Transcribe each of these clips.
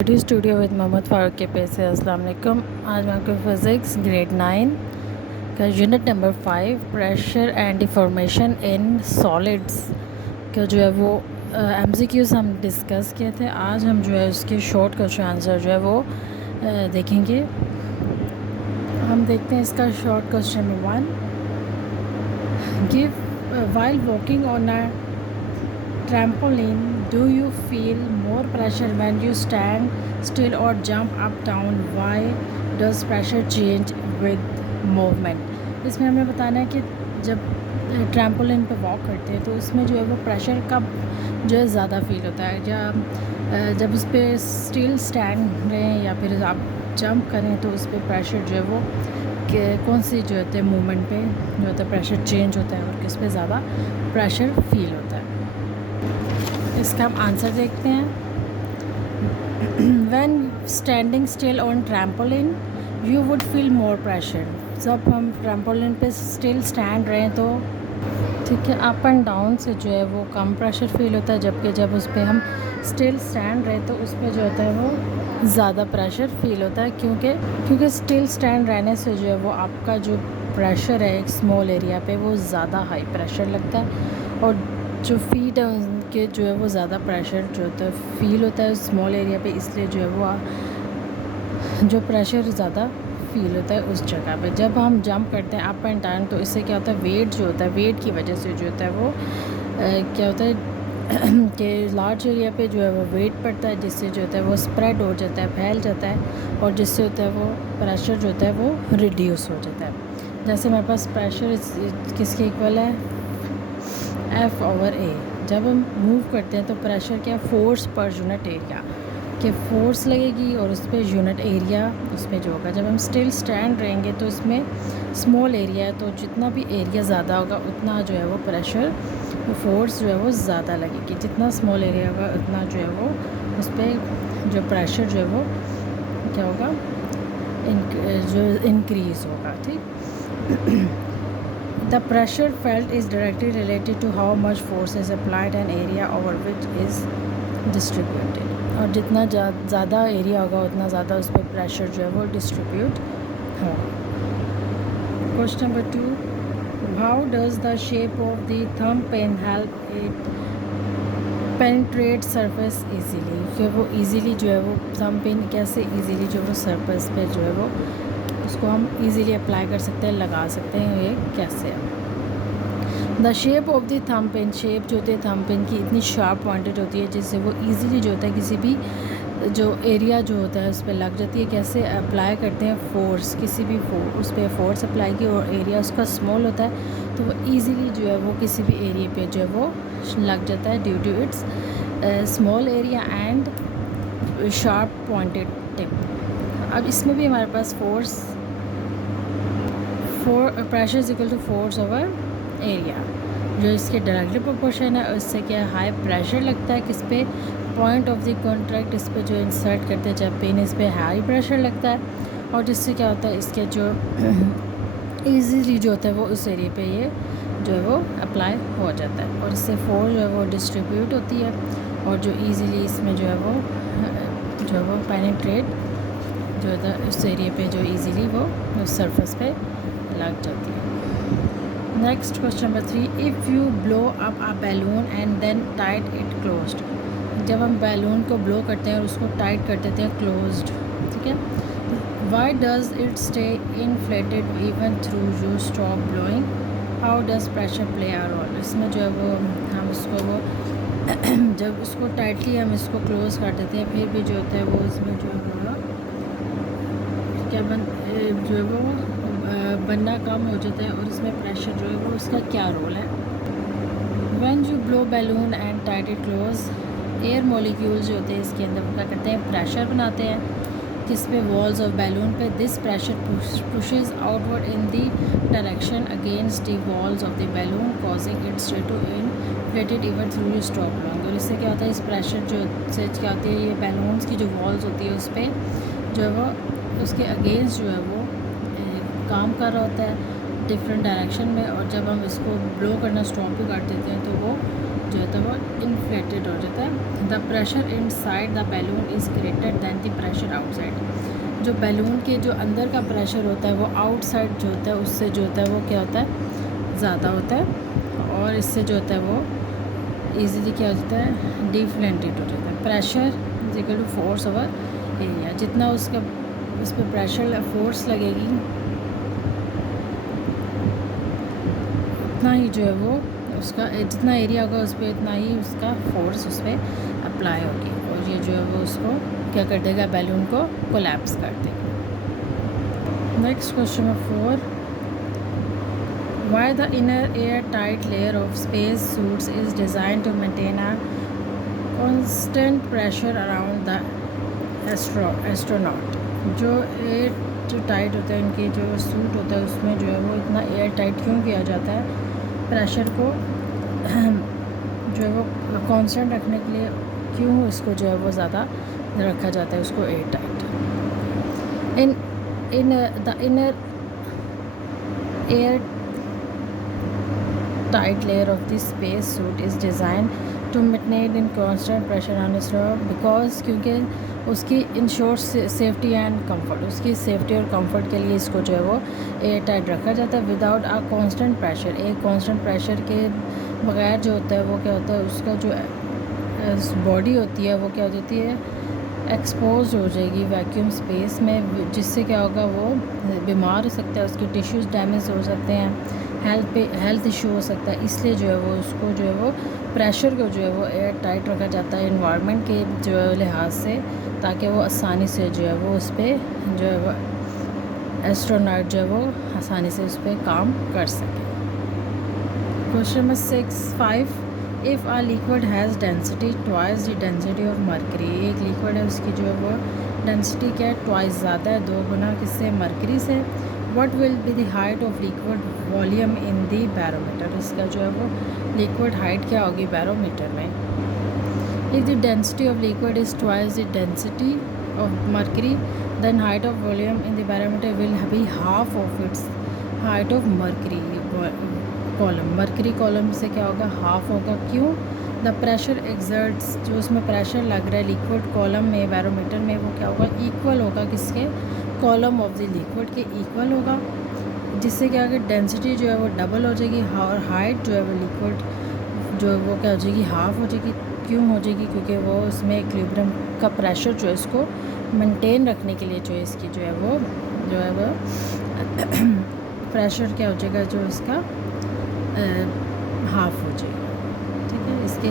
Video studio with Mohammad Farooq के पे से अस्सलाम वालेकुम। आज मैं आपको फ़िज़िक्स ग्रेड 9 का unit number 5 pressure and deformation in solids का जो है वो एमसीक्यूज़ हम डिस्कस किए थे। आज हम जो है उसके शॉर्ट क्वेश्चन आंसर जो है वो देखेंगे। हम देखते हैं इसका short question number 1। Give while walking on a trampoline, do you feel more pressure when you stand still or jump up down? Why does pressure change with movement? इसमें हमें बताना है कि जब ट्रैम्पोलिन पे वॉक करते हैं तो उसमें जो है वो प्रेशर कब जो है ज़्यादा फील होता है, या जब उस पर स्टिल स्टैंड रहें या फिर आप जंप करें तो उस पर प्रेशर जो है वो कौन सी जो होते हैं मूवमेंट पे जो होता है प्रेशर चेंज होता है और किस पे ज़्यादा प्रेशर फील होता है। इसका हम आंसर देखते हैं। When standing still on trampoline, you would feel more pressure. जब हम ट्रैम्पोलिन पे स्टिल स्टैंड रहें तो ठीक है, अप एंड डाउन से जो है वो कम प्रेशर फील होता है, जबकि जब उस पर हम स्टिल स्टैंड रहे तो उस पर जो होता है वो ज़्यादा प्रेशर फील होता है, क्योंकि स्टिल स्टैंड रहने से जो है वो आपका जो प्रेशर है एक स्मॉल एरिया पे वो ज़्यादा हाई प्रेशर लगता है, और जो फीट है उनके जो है वो ज़्यादा प्रेशर जो होता है फील होता है स्मॉल एरिया पे, इसलिए जो है वो जो प्रेशर ज़्यादा फील होता है उस जगह पे। जब हम जंप करते हैं अप एंड डाउन तो इससे क्या होता है, वेट जो होता है वेट की वजह से जो होता है वो क्या होता है कि लार्ज एरिया पे जो है वो वेट पड़ता है, जिससे जो होता है वो स्प्रेड हो जाता है, फैल जाता है, और जिससे होता है वो प्रेशर जो होता है वो रिड्यूस हो जाता है। जैसे हमारे पास प्रेशर किसके इक्वल है, F/A। जब हम मूव करते हैं तो प्रेशर क्या, फोर्स पर यूनिट एरिया के फोर्स लगेगी और उस पर यूनिट एरिया उसमें जो होगा। जब हम स्टिल स्टैंड रहेंगे तो इसमें स्मॉल एरिया है, तो जितना भी एरिया ज़्यादा होगा उतना जो है वो प्रेशर फोर्स जो है वो ज़्यादा लगेगी। जितना स्मॉल एरिया होगा उतना जो है वो उस पर जो प्रेशर जो है वो क्या होगा, जो इंक्रीज़ होगा। ठीक The pressure felt is directly related to how much force is applied and area over which is distributed। और जितना ज़्यादा एरिया होगा उतना ज़्यादा उस पर प्रेशर जो है वो डिस्ट्रीब्यूट होगा। Question number 2। How does the shape of the thumb pin help it penetrate surface easily? कि वो ईजीली जो है वो थंब पेन कैसे ईजीली जो वो सरफेस पे जो है वो उसको हम इजीली अप्लाई कर सकते हैं, लगा सकते हैं। ये कैसे है, the shape of the thumb pin, shape जो होती है थंब पेन की इतनी शार्प पॉइंटेड होती है जिससे वो इजीली जो होता है किसी भी जो एरिया जो होता है उस पर लग जाती है। कैसे अप्लाई करते हैं, फोर्स, किसी भी उस पर फोर्स अप्लाई की और एरिया उसका स्मॉल होता है तो वो ईजीली जो है वो किसी भी एरिया पे जो है वो लग जाता है due to its small area and sharp pointed tip. अब इसमें भी हमारे पास pressure is equal to force over area, जो इसके डायरेक्टली प्रोपोर्शन है। उससे क्या हाई प्रेशर लगता है किस पे, पॉइंट ऑफ द कॉन्ट्रैक्ट इस पे जो इंसर्ट करते हैं जब पेन, इस पे हाई प्रेशर लगता है, और जिससे क्या होता है इसके जो इजीली जो होता है वो उस एरिया पे ये जो है वो अप्लाई हो जाता है, और इससे फोर्स जो है वो डिस्ट्रीब्यूट होती है, और जो इजीली इसमें जो है वो पेनिट्रेट जो होता है उस एरिया पे जो इजीली वो उस सरफेस पे लग जाती है। Next question number 3। If you blow up a balloon and then tight it closed, जब हम बैलून को ब्लो करते हैं और उसको टाइट कर देते हैं क्लोज्ड, ठीक है, why does it stay inflated even through you stop blowing? How does pressure play a role? इसमें जो है वो हम उसको वो जब उसको टाइटली हम इसको क्लोज कर देते हैं फिर भी जो होता है वो इसमें जो है क्या जो है वो बनना कम हो जाता है, और इसमें प्रेशर जो है वो उसका क्या रोल है। When you blow balloon and tight it close, air molecules जो होते हैं इसके अंदर वो क्या करते हैं, प्रेशर बनाते हैं किस पे, वॉल्स ऑफ बैलून पे। This pressure pushes outward in the direction against the walls of the balloon causing it stay to inflated even through you stop blowing. और इससे क्या होता है, इस प्रेशर जो से क्या होती है, ये बैलून्स की जो वॉल्स होती है उस पर जो है वो उसके अगेंस्ट जो है वो काम कर रहा होता है, डिफरेंट डायरेक्शन में, और जब हम इसको ब्लो करना स्टॉप भी कर देते हैं तो वो जो है वो इन्फ्लेटेड हो जाता है। The pressure inside the balloon is greater than the pressure outside. जो बैलून के जो अंदर का प्रेशर होता है वो आउटसाइड जो होता है उससे जो होता है वो क्या होता है, ज़्यादा होता है, और इससे जो होता है वो ईज़िली क्या हो जाता है, डिफ्लेटेड हो जाता है। Pressure is equal to force over area. जितना उसका उस पर प्रेशर फोर्स लगेगी उतना ही जो है वो उसका जितना एरिया होगा उस पर इतना ही उसका फोर्स उस पर अप्लाई होगी, और ये जो है वो उसको क्या कर देगा, बैलून को कोलैप्स कर देगा। Next question number 4, why the inner air tight layer of space suits is design to maintain a constant pressure around the astronaut. जो एयर जो टाइट होता है इनके जो सूट होता है उसमें जो है वो इतना एयर टाइट क्यों किया जाता है, प्रेशर को जो है वो कांस्टेंट रखने के लिए क्यों इसको जो है वो ज़्यादा रखा जाता है उसको air tight. In the inner air tight layer of the space suit is design to maintain in constant pressure on because क्योंकि उसकी इंश्योर सेफ्टी एंड कंफर्ट, उसकी सेफ्टी और कंफर्ट के लिए इसको जो है वो एयर टाइट रखा जाता है विदाउट आ कांस्टेंट प्रेशर। एक कांस्टेंट प्रेशर के बगैर जो होता है वो क्या होता है, उसका जो बॉडी होती है वो क्या हो जाती है, एक्सपोज हो जाएगी वैक्यूम स्पेस में, जिससे क्या होगा वो बीमार हो सकता है, उसके टिश्यूज़ डैमेज हो सकते हैं, हेल्थ इशू हो सकता है। इसलिए जो है वो उसको जो है वो प्रेशर को जो है वो एयर टाइट रखा जाता है इन्वायरमेंट के जो है लिहाज से, ताकि वो आसानी से जो है वो उस पर जो है वो एस्ट्रोनॉट जो है वो आसानी से उस पर काम कर सके। Question number 5, if a liquid has density twice the density of mercury. एक लिक्विड है उसकी जो है वो डेंसिटी क्या है, ट्वाइस ज़्यादा है, 2 गुना किससे, मरकरी से। What will be the height of liquid volume in the barometer. इसका जो है वो लिक्विड हाइट क्या होगी बैरोमीटर में। If the density of liquid is twice the density of mercury then height of volume in the barometer will be half of its height of mercury column. Mercury column से क्या होगा, half होगा। क्यों, the pressure exerts, जो उसमें pressure लग रहा है लिक्विड कॉलम में बैरोमीटर में, वो क्या होगा, इक्वल होगा किसके, कॉलम ऑफ द लिक्विड के इक्वल होगा, जिससे क्या होगा डेंसिटी जो है वो डबल हो जाएगी और हाइट जो है वो लिक्विड जो है वो क्या हो जाएगी, हाफ हो जाएगी। क्यों हो जाएगी, क्योंकि वो उसमें इक्विलिब्रियम का प्रेशर जो है इसको मेंटेन रखने के लिए जो है इसकी जो है वो प्रेशर क्या हो जाएगा, जो इसका हाफ हो जाएगा, ठीक है, इसके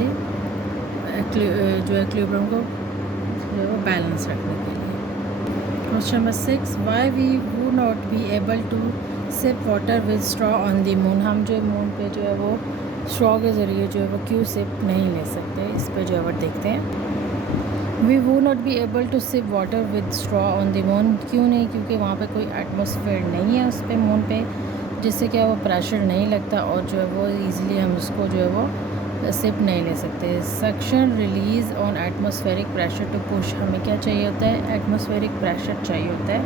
जो है इक्विलिब्रियम को जो है वो बैलेंस रखने के लिए। Question number 6, why we would not be able to sip water with straw on the moon. हम जो मून पे जो है वो स्ट्रॉ के ज़रिए जो है वो क्यों सिप नहीं ले सकते, इस पर जो है वो देखते हैं। We would not be able to sip water with straw on the moon. क्यों नहीं, क्योंकि वहाँ पे कोई एटमॉस्फेयर नहीं है उस पर मून पे, जिससे क्या वो प्रेशर नहीं लगता और जो है वो ईज़िली हम उसको जो है वो सिप नहीं ले सकते। Suction relies on atmospheric pressure to push. हमें क्या चाहिए होता है, एटमॉस्फेरिक प्रेशर चाहिए होता है,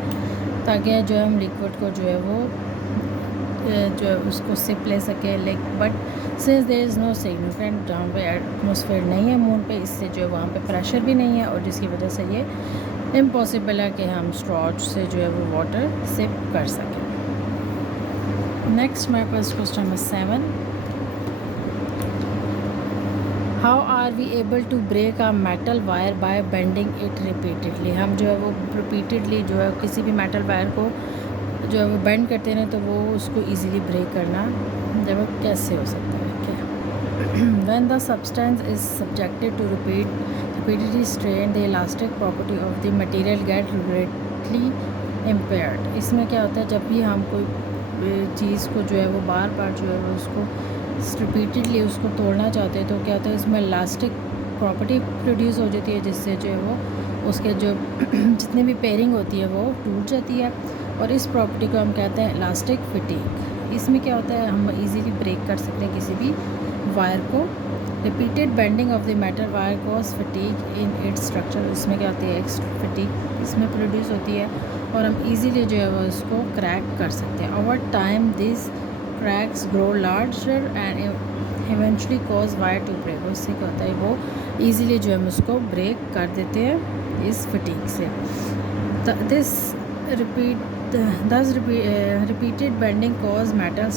ताकि जो हम लिक्विड को जो है वो जो है उसको सिप ले सके। But since there is no significant, जहाँ पे एटमॉस्फेयर नहीं है मून पे, इससे जो है वहाँ पे प्रेशर भी नहीं है, और जिसकी वजह से ये इम्पॉसिबल है कि हम स्ट्रॉ से जो है वो वाटर सिप कर सकें। नेक्स्ट हमारे पास question number 7, how are we able to break a metal wire by bending it repeatedly. हम जो है वो रिपीटेडली जो है किसी भी मेटल वायर को जो है वो बेंड करते हैं तो वो उसको इजीली ब्रेक करना जब वो कैसे हो सकता है, क्या। When the substance is subjected to repeatedly strain the elastic property of the material get greatly impaired. इसमें क्या होता है, जब भी हम कोई चीज़ को जो है वो बार बार जो है वो उसको रिपीटेडली उसको तोड़ना चाहते हैं, तो क्या होता है इसमें इलास्टिक प्रॉपर्टी प्रोड्यूस हो जाती है, जिससे जो है वो उसके जो जितनी भी पेयरिंग होती है वो टूट जाती है, और इस प्रॉपर्टी को हम कहते हैं इलास्टिक फिटिंग। इसमें क्या होता है, हम इजीली ब्रेक कर सकते हैं किसी भी वायर को repeated bending of the metal wire cause fatigue in its structure, इसमें क्या होती है, फटीग इसमें प्रोड्यूस होती है और हम इजीली जो है वो इसको क्रैक कर सकते हैं। Over time this cracks grow larger and eventually cause wire to break, उससे क्या होता है वो ईज़िली जो है हम उसको ब्रेक कर देते हैं इस फटीग से। This repeated bending cause metal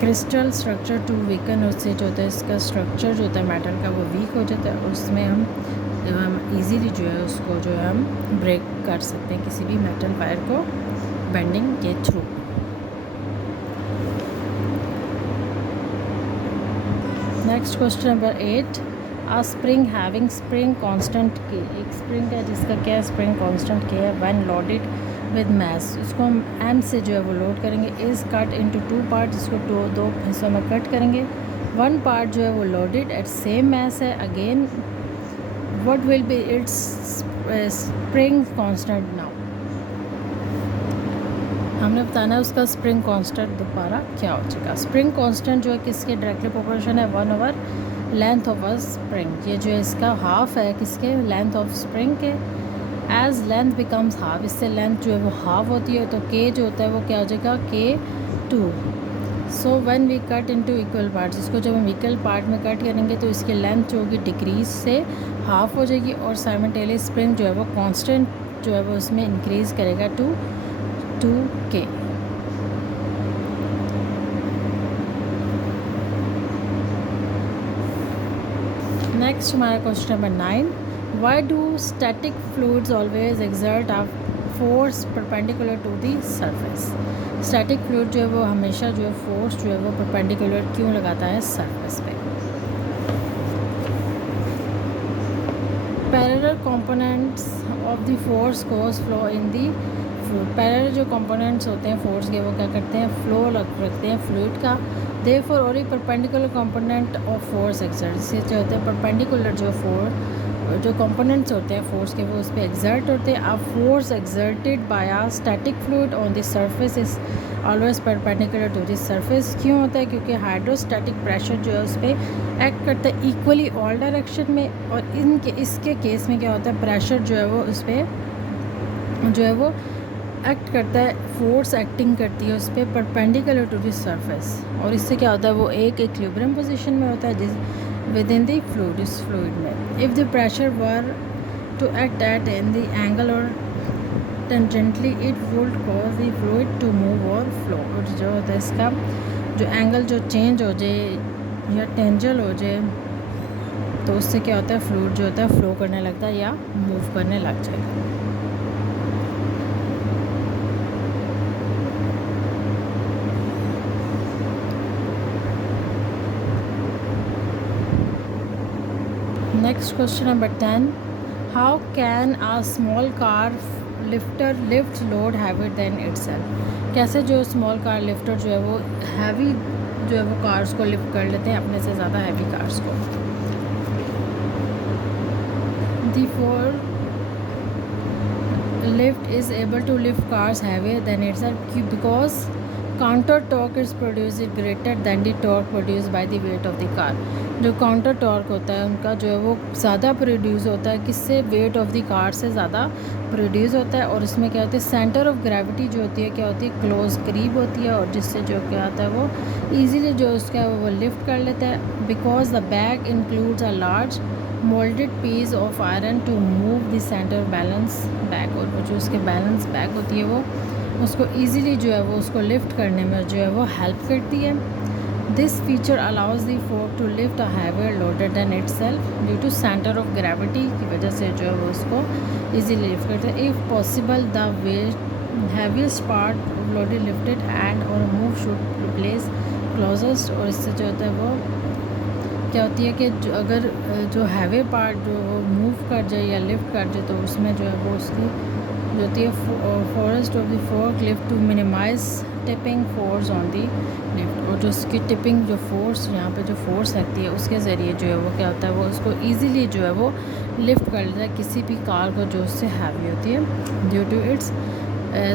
crystal structure to weaken, उससे जो होता है इसका स्ट्रक्चर जो होता है मेटल का वो वीक हो जाता है, उसमें हम इजीली जो है उसको जो है हम ब्रेक कर सकते हैं किसी भी मेटल वायर को बेंडिंग के थ्रू। नेक्स्ट क्वेश्चन नंबर 8, आ स्प्रिंग हैविंग स्प्रिंग कांस्टेंट के, एक स्प्रिंग है जिसका क्या स्प्रिंग कांस्टेंट के है, व्हेन लोडेड विद मैस, इसको हम एम से जो है वो लोड करेंगे, इज़ कट इनटू 2 पार्ट, इसको दो हिस्सों में कट करेंगे। 1 पार्ट जो है वो लोडेड एट सेम मैस है, again what will be it's spring constant now, हमने बताना है उसका स्प्रिंग कांस्टेंट दोबारा क्या हो जाएगा। स्प्रिंग कांस्टेंट जो है किसके डायरेक्टली प्रोपोर्शन है, 1 over length of a spring, ये जो है इसका हाफ है किसके, लेंथ ऑफ स्प्रिंग के। एज लेंथ बिकम्स हाफ, इससे लेंथ जो है वो हाफ होती है, तो के जो होता है वो क्या हो जाएगा, K2। So when we cut into equal parts, इसको जब हम इक्वल पार्ट में कट करेंगे तो इसकी लेंथ जो होगी डिक्रीज से हाफ हो जाएगी और साइमल्टेनियस स्प्रिंग जो है वो कांस्टेंट जो है वो उसमें इंक्रीज़ करेगा टू 2K। नेक्स्ट हमारा question number 9, why do static fluids always exert a force perpendicular to the surface, static fluid जो है वो हमेशा जो है फोर्स जो है वो परपेंडिकुलर क्यों लगाता है सरफेस पे। Parallel components of the force cause flow in the fluid, parallel जो कंपोनेंट्स होते हैं फोर्स के वो क्या करते हैं, फ्लो रखते हैं फ्लूइड का। Therefore only perpendicular component of force exert, इससे जो होते हैं परपेंडिकुलर जो कंपोनेंट्स होते हैं फोर्स के वो उस पर एक्सर्ट होते हैं। अब force exerted by a static fluid on the surface is always perpendicular to the surface, क्यों होता है, क्योंकि हाइड्रोस्टैटिक प्रेशर जो है उस पर एक्ट करता है इक्वली ऑल डायरेक्शन में, और इसके केस में क्या होता है, प्रेशर जो है वो उस पर जो है वो एक्ट करता है, फोर्स एक्टिंग करती है उस पर परपेंडिकुलर टू द सरफेस, और इससे क्या होता है वो एक इक्विलिब्रियम पोजीशन में होता है जिस विद इन द फ्लूइड, इस फ्लूइड में। If the pressure were to act at in the angle or tangentially it would cause the fluid to move और फ्लो, और जो होता है इसका जो एंगल जो चेंज हो जाए या टेंजल हो जाए तो उससे क्या होता है फ्लूइड जो होता है फ्लो करने लगता है या मूव करने लग जाएगा। Next question number 10, how can a small car lifter lift load heavier than itself, कैसे जो स्मॉल कार लिफ्टर जो है वो हैवी जो है वो कार्स को लिफ्ट कर लेते हैं अपने से ज़्यादा हैवी कार्स को। The fork lift is able to lift cars heavier than itself because counter torque is produced greater than the torque produced by the weight of the car, जो counter torque होता है उनका जो है वो ज़्यादा produce होता है किससे, वेट ऑफ द कार से ज़्यादा प्रोड्यूस होता है, और इसमें क्या होता है सेंटर ऑफ ग्रेविटी जो होती है क्या होती है क्लोज करीब होती है, और जिससे जो क्या होता है वो ईजीली जो उसका वो लिफ्ट कर लेता है। Because the bag includes a large moulded piece of iron to move the centre balance back, और वो जो उसके बैलेंस बैक होती है वो उसको ईजीली जो है वो उसको लिफ्ट करने में जो है वो हेल्प करती है। This feature allows the fork to lift a heavier loaded than itself due to centre of gravity की वजह से जो है वो उसको ईजीली लिफ्ट करते हैं। If possible the weight heaviest part loaded lifted and और मूव शुड रिप्लेस क्लोजेस्ट, और इससे जो होता है वो क्या होती है कि जो अगर जो हैवी पार्ट जो वो मूव कर जाए या लिफ्ट कर जाए तो उसमें जो है वो उसकी जो होती है force of the fork lift to minimise tipping force on the lift, और जो उसकी टिपिंग जो फोर्स यहाँ पे जो फोर्स लगती है उसके ज़रिए जो है वो क्या होता है वो उसको ईजीली जो है वो लिफ्ट कर लेता है किसी भी कार को जो उससे हैवी होती है due to its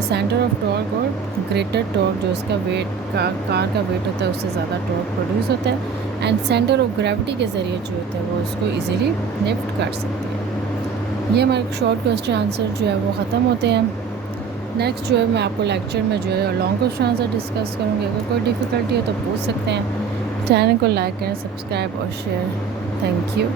centre of torque और ग्रेटर टॉर्क, जो उसका वेट कार का वेट होता है उससे ज़्यादा टॉर्क प्रोड्यूस होता है। एंड सेंटर ऑफ ग्रेविटी के ज़रिए जो होता है वो उसको इजीली लिफ्ट कर सकती है। ये हमारे शॉर्ट क्वेश्चन आंसर जो है वो ख़त्म होते हैं। नेक्स्ट जो है मैं आपको लेक्चर में जो है लॉन्ग क्वेश्चन आंसर डिस्कस करूँगी। अगर कोई डिफ़िकल्टी है तो पूछ सकते हैं। चैनल को लाइक करें, सब्सक्राइब और शेयर। Thank you.